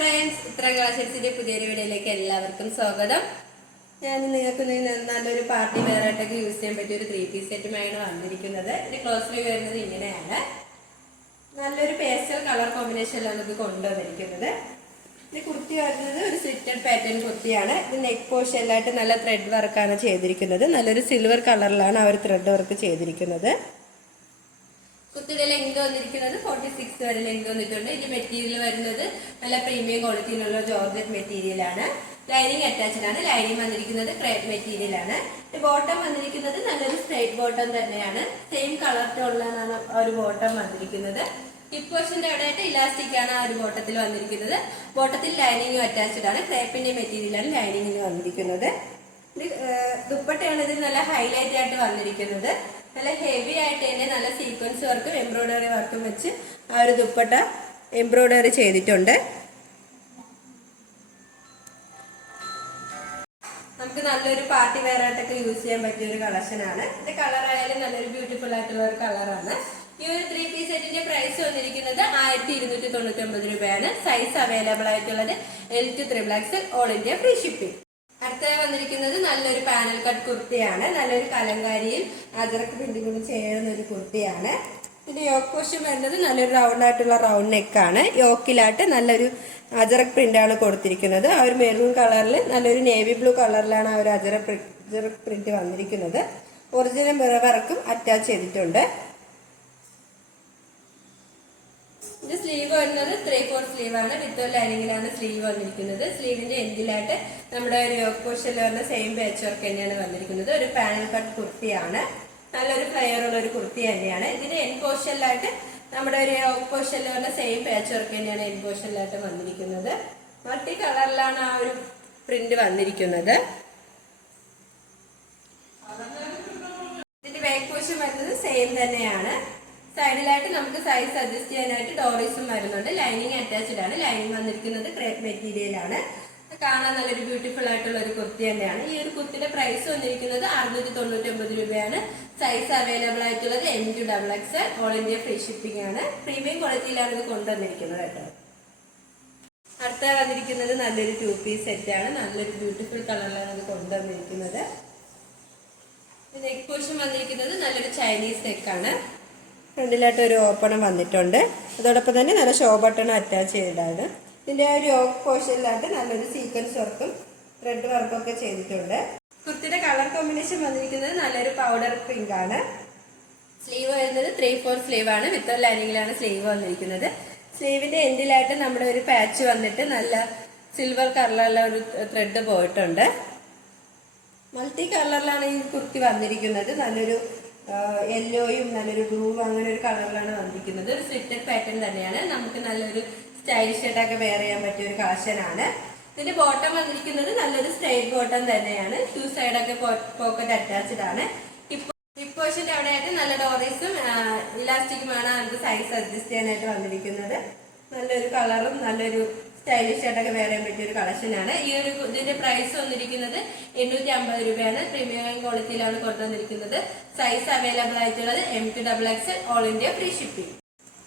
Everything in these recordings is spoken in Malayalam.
ഫ്രണ്ട്സ്, ഇത്രയും കളക്ഷൻസിന്റെ പുതിയൊരു വീഡിയോയിലേക്ക് എല്ലാവർക്കും സ്വാഗതം. ഞാൻ നിങ്ങൾക്ക് നല്ലൊരു പാർട്ടി വെയർ ആയിട്ടൊക്കെ യൂസ് ചെയ്യാൻ പറ്റിയ ഒരു 3 പീസ് സെറ്റുമായാണ് വന്നിരിക്കുന്നത്. ഇതിന്റെ ക്ലോസ് വ്യൂ വരുന്നത് ഇങ്ങനെയാണ്. നല്ലൊരു പേസ്റ്റൽ കളർ കോമ്പിനേഷനിലാണ് ഇത് കൊണ്ടുവന്നിരിക്കുന്നത്. ഇത് കുർത്തി വരുന്നത് ഒരു സ്ലിറ്റഡ് പാറ്റേൺ കുർത്തിയാണ്. ഇത് നെക്ക് പോർഷനിലായിട്ട് നല്ല ത്രെഡ് വർക്കാണ് ചെയ്തിരിക്കുന്നത്. നല്ലൊരു സിൽവർ കളറിലാണ് ആ ഒരു ത്രെഡ് വർക്ക് ചെയ്തിരിക്കുന്നത്. കുത്തിയുടെ ലെങ്ത് വന്നിരിക്കുന്നത് 46 വരെ ലെങ്ത് വന്നിട്ടുണ്ട്. ഇതിന്റെ മെറ്റീരിയൽ വരുന്നത് നല്ല പ്രീമിയം ക്വാളിറ്റിയിലുള്ള ജോർജറ്റ് മെറ്റീരിയൽ ആണ്. ലൈനിങ് അറ്റാച്ച്ഡ് ആണ്. ലൈനിങ് വന്നിരിക്കുന്നത് ക്രേപ്പ് മെറ്റീരിയൽ ആണ്. ബോട്ടം വന്നിരിക്കുന്നത് നല്ലൊരു സ്ട്രൈറ്റ് ബോട്ടം തന്നെയാണ്. സെയിം കളർ ടോണിലാണ് ആ ഒരു ബോട്ടം വന്നിരിക്കുന്നത്. ഹിപ്പ് പോർഷന്റെ അവിടെയായിട്ട് ഇലാസ്റ്റിക് ആണ് ആ ഒരു ബോട്ടത്തിൽ വന്നിരിക്കുന്നത്. ബോട്ടത്തിൽ ലൈനിങ്ങും അറ്റാച്ച്ഡ് ആണ്. ക്രേപ്പിന്റെ മെറ്റീരിയലാണ് ലൈനിങ്ങിന് വന്നിരിക്കുന്നത്. ദുപ്പട്ടയാണ് ഇതിൽ നല്ല ഹൈലൈറ്റ് ആയിട്ട് വന്നിരിക്കുന്നത്. നല്ല ഹെവി ആയിട്ട് തന്നെ നല്ല സീക്വൻസ് വർക്കും എംബ്രോയിഡറി വർക്കും വെച്ച് ആ ഒരു ദുപ്പട്ട എംബ്രോയിഡറി ചെയ്തിട്ടുണ്ട്. നമുക്ക് നല്ലൊരു പാർട്ടി വെയർ ആയിട്ടൊക്കെ യൂസ് ചെയ്യാൻ പറ്റിയ ഒരു കളക്ഷൻ ആണ്. ഇത് കളർ ആയാലും നല്ലൊരു ബ്യൂട്ടിഫുൾ ആയിട്ടുള്ള ഒരു കളറാണ്. ഈ ഒരു 3 പീസ് സെറ്റിന്റെ പ്രൈസ് വന്നിരിക്കുന്നത് 1299 രൂപയാണ്. സൈസ് അവൈലബിൾ ആയിട്ടുള്ളത് L to 3XL, all India free shipping. അടുത്തായി വന്നിരിക്കുന്നത് നല്ലൊരു പാനൽ കട്ട് കുർത്തിയാണ്. നല്ലൊരു കലങ്കാരിയിൽ അജറക്ക് പ്രിന്റും ചേരുന്ന ഒരു കുർത്തിയാണ്. ഇതിന്റെ യോക്ക് പോർഷൻ വരുന്നത് നല്ലൊരു റൗണ്ട് ആയിട്ടുള്ള റൗണ്ട് നെക്കാണ്. യോക്കിലായിട്ട് നല്ലൊരു അജറക് പ്രിന്റാണ് കൊടുത്തിരിക്കുന്നത്. ആ ഒരു മെറൂൺ കളറിൽ നല്ലൊരു നേവി ബ്ലൂ കളറിലാണ് ആ ഒരു അജറക് പ്രിന്റ് വന്നിരിക്കുന്നത്. ഒറിജിനൽ മിറർ വർക്കും അറ്റാച്ച് ചെയ്തിട്ടുണ്ട്. ഇത് സ്ലീവ് വരുന്നത് 3/4 സ്ലീവ് ആണ്. വിത്ത് ലൈനിങ്ങിലാണ് സ്ലീവ് വന്നിരിക്കുന്നത്. സ്ലീവിന്റെ എൻഡിലായിട്ട് നമ്മുടെ ഒരു യോക്ക് പോർഷനിൽ വരുന്ന സെയിം പാച്ച് വർക്ക് തന്നെയാണ് വന്നിരിക്കുന്നത്. ഒരു പാനൽ കട്ട് കുർത്തിയാണ്. നല്ലൊരു ഫ്ലെയർ ഉള്ള ഒരു കുർത്തി തന്നെയാണ്. ഇതിന്റെ എൻ പോർഷനിലായിട്ട് നമ്മുടെ ഒരു യോക്ക് പോർഷനിൽ വരുന്ന സെയിം പാച്ച് വർക്ക് തന്നെയാണ് എൻ പോർഷനിലായിട്ട് വന്നിരിക്കുന്നത്. മൾട്ടി കളറിലാണ് ആ ഒരു പ്രിന്റ് വന്നിരിക്കുന്നത്. ഇതിന്റെ ബാക്ക് പോർഷൻ വരുന്നത് സെയിം തന്നെയാണ്. സൈഡിലായിട്ട് നമുക്ക് സൈസ് അഡ്ജസ്റ്റ് ചെയ്യാനായിട്ട് ഡോറീസും വരുന്നുണ്ട്. ലൈനിങ് അറ്റാച്ച്ഡ് ആണ്. ലൈനിങ് വന്നിരിക്കുന്നത് ക്രേപ്പ് മെറ്റീരിയൽ ആണ്. കാണാൻ നല്ലൊരു ബ്യൂട്ടിഫുൾ ആയിട്ടുള്ള ഒരു കുർത്തി തന്നെയാണ്. ഈ ഒരു കുർത്തിയുടെ പ്രൈസ് വന്നിരിക്കുന്നത് 699 രൂപയാണ്. സൈസ് അവൈലബിൾ ആയിട്ടുള്ളത് M to XXL, all India free shipping ആണ്. പ്രീമിയം ക്വാളിറ്റിയിലാണ് ഇത് കൊണ്ടുവന്നിരിക്കുന്നത് കേട്ടോ. അടുത്ത വന്നിരിക്കുന്നത് നല്ലൊരു 2 പീസ് സെറ്റ് ആണ്. നല്ലൊരു ബ്യൂട്ടിഫുൾ കളറിലാണ് ഇത് കൊണ്ടുവന്നിരിക്കുന്നത്. നെക്ക് പോർഷൻ വന്നിരിക്കുന്നത് നല്ലൊരു ചൈനീസ് നെക്കാണ്. ഫ്രണ്ടിലായിട്ട് ഒരു ഓപ്പണും വന്നിട്ടുണ്ട്. അതോടൊപ്പം തന്നെ നല്ല ഷോ ബട്ടണും അറ്റാച്ച് ചെയ്തതാണ്. ഇതിന്റെ ഒരു യോക്ക് പോർഷനിലായിട്ട് നല്ലൊരു സീക്വൻസ് വർക്കും ത്രെഡ് വർക്കും ഒക്കെ ചെയ്തിട്ടുണ്ട്. കുർത്തിയുടെ കളർ കോമ്പിനേഷൻ വന്നിരിക്കുന്നത് നല്ലൊരു പൗഡർ പിങ്ക് ആണ്. സ്ലീവ് വരുന്നത് 3/4 സ്ലീവ് ആണ്. വിത്ത് ലൈനിങ്ങിലാണ് സ്ലീവ് വന്നിരിക്കുന്നത്. സ്ലീവിന്റെ എൻഡിലായിട്ട് നമ്മുടെ ഒരു പാച്ച് വന്നിട്ട് നല്ല സിൽവർ കളറിലുള്ള ഒരു ത്രെഡ് പോയിട്ടുണ്ട്. മൾട്ടി കളറിലാണ് ഈ കുർത്തി വന്നിരിക്കുന്നത്. നല്ലൊരു യെല്ലോയും നല്ലൊരു ബ്ലൂവും അങ്ങനെ ഒരു കളറിലാണ് വന്നിരിക്കുന്നത്. ഒരു സ്ലിറ്റഡ് പാറ്റേൺ തന്നെയാണ്. നമുക്ക് നല്ലൊരു സ്റ്റൈലിഷ് ആയിട്ടൊക്കെ വെയർ ചെയ്യാൻ പറ്റിയ ഒരു കളക്ഷൻ ആണ്. ഇതിന്റെ ബോട്ടം വന്നിരിക്കുന്നത് നല്ലൊരു സ്ട്രൈറ്റ് ബോട്ടം തന്നെയാണ്. 2 സൈഡൊക്കെ പോക്കറ്റ് അറ്റാച്ച്ഡ് ആണ്. ഹിപ്പ് പോർഷന്റെ അവിടെയായിട്ട് നല്ല ഡോറീസും ഇലാസ്റ്റിക്കുമാണ് നമുക്ക് സൈസ് അഡ്ജസ്റ്റ് ചെയ്യാനായിട്ട് വന്നിരിക്കുന്നത്. നല്ലൊരു കളറും നല്ലൊരു സ്റ്റൈലിഷ് ആയിട്ടൊക്കെ വെയർ ചെയ്യാൻ പറ്റിയ ഒരു കളക്ഷൻ ആണ്. ഈ ഒരു ഇതിന്റെ പ്രൈസ് വന്നിരിക്കുന്നത് 850 രൂപയാണ്. പ്രീമിയം ക്വാളിറ്റിയിലാണ് കൊണ്ടുവന്നിരിക്കുന്നത്. സൈസ് അവൈലബിൾ ആയിട്ടുള്ളത് M to XXL, all India free shipping.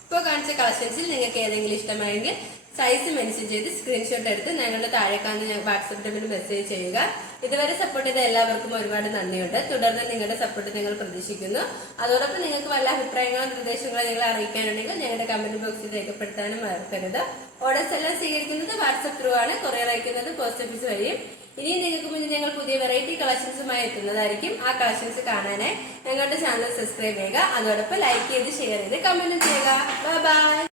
ഇപ്പോൾ കാണിച്ച കളക്ഷൻസിൽ നിങ്ങൾക്ക് ഏതെങ്കിലും ഇഷ്ടമായെങ്കിൽ സൈസ് മെൻഷൻ ചെയ്ത് സ്ക്രീൻഷോട്ട് എടുത്ത് ഞങ്ങളുടെ താഴെ കാണുന്ന വാട്സ്ആപ്പ് നമ്പറിൽ മെസ്സേജ് ചെയ്യുക. ഇതുവരെ സപ്പോർട്ട് ചെയ്ത എല്ലാവർക്കും ഒരുപാട് നന്ദിയുണ്ട്. തുടർന്ന് നിങ്ങളുടെ സപ്പോർട്ട് ഞങ്ങൾ പ്രതീക്ഷിക്കുന്നു. അതോടൊപ്പം നിങ്ങൾക്ക് വല്ല അഭിപ്രായങ്ങളും നിർദ്ദേശങ്ങളും ഞങ്ങളെ അറിയിക്കാനുണ്ടെങ്കിൽ ഞങ്ങളുടെ കമന്റ് ബോക്സിൽ രേഖപ്പെടുത്താനും മറക്കരുത്. ഓർഡേഴ്സ് എല്ലാം സ്വീകരിക്കുന്നത് വാട്സ്ആപ്പ് ത്രൂ ആണ്. കൊറിയർ അയക്കുന്നത് പോസ്റ്റ് ഓഫീസ് വഴിയും. ഇനിയും നിങ്ങൾക്ക് മുന്നിൽ ഞങ്ങൾ പുതിയ വെറൈറ്റി കളക്ഷൻസുമായി എത്തുന്നതായിരിക്കും. ആ കളക്ഷൻസ് കാണാനായി ഞങ്ങളുടെ ചാനൽ സബ്സ്ക്രൈബ് ചെയ്യുക. അതോടൊപ്പം ലൈക്ക് ചെയ്ത് ഷെയർ ചെയ്ത് കമന്റ് ചെയ്യുക. Bye bye.